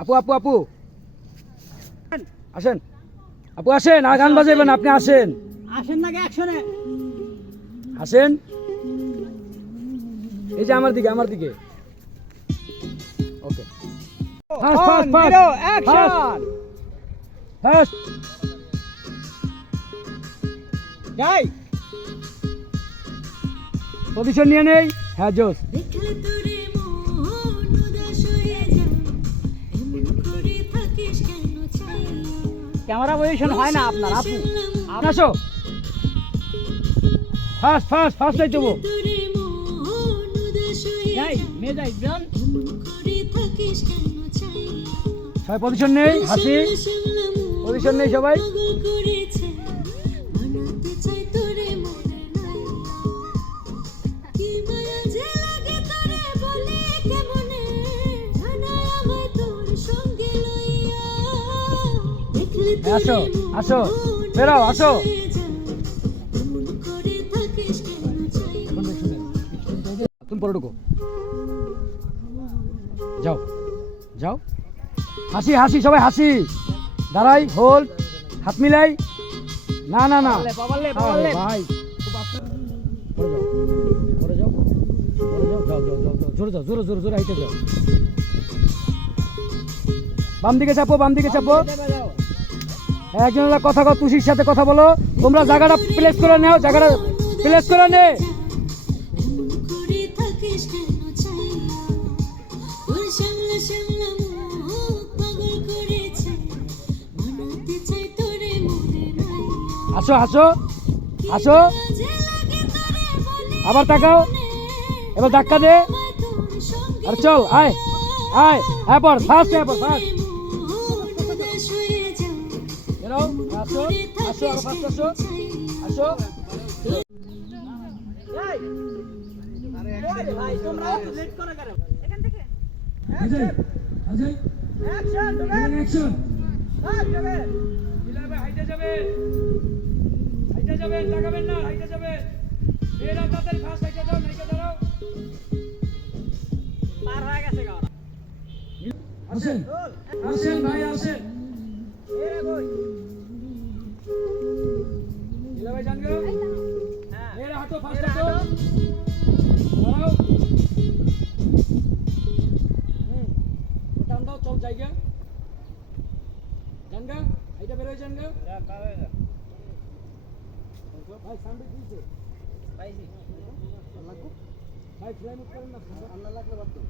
আপু আপু আপু। আসেন। আপু আসেন আর গান বাজাবেন আপনি আসেন। আসেন নাকি অ্যাকশনে আসেন। এই যে আমার দিকে আমার দিকে। Okay fast fast fast action fast যাই পজিশন নিয়ে নেই। হ্যাঁ জোস। ক্যামেরা পজিশন হয় না আপনার আপু। আসো। ফাস্ট ফাস্ট ফাস্ট যাই দেবো। যাই যাই সবাই পজিশন নেই হাসি। পজিশন নেই সবাই। আসো, আসো, বেরাও, আসো। তুমি পরে ঢুকো। যাও যাও। হাসি হাসি সবাই হাসি। দাঁড়াই হোল্ড হাত মিলাই। না না না। ভাই। পরে যাও পরে যাও পরে যাও যাও যাও যাও যাও। জোরে যাও জোরে জোরে জোরে হাইটে যাও। বাম দিকে চাপো বাম দিকে চাপো। একজন কথা কও তুষির সাথে কথা বলো। তোমরা জায়গাটা প্লেস করে নাও, জায়গাটা প্লেস করে নে। আসো আসো। আসো। আবার তাকাও। এবার ধাক্কা দে। আর চল, আয়। আয়। আয় পর ফার্স্ট আয় পর ফার্স্ট বেরো আসো আসো আর ফার্স্ট আসো আসো। ভাই তোমরা লেট করে কেন? অজয় অজয়। অ্যাকশন অ্যাকশন যাবে বিলাল ভাই হাইটে যাবে। হাইটে যাবেন লাগাবেন না হাইটে যাবেন এরা তাদের ফার্স্ট হাইটে যাও নাইকে দাঁড়াও পার হয়ে গেছে আসেন আসেন ভাই আসেন। এরে কই জানগো হ্যাঁ। ফার্স্ট। দাঁড়াও হুম। টান দাও চল জায়গা। জানগা হাইটে বের হয়ে জানগা ভাই সামনে দিয়েছে ভাই ফ্লাই মুভ করেন না। আল্লাহ লাগলে বাদ দাও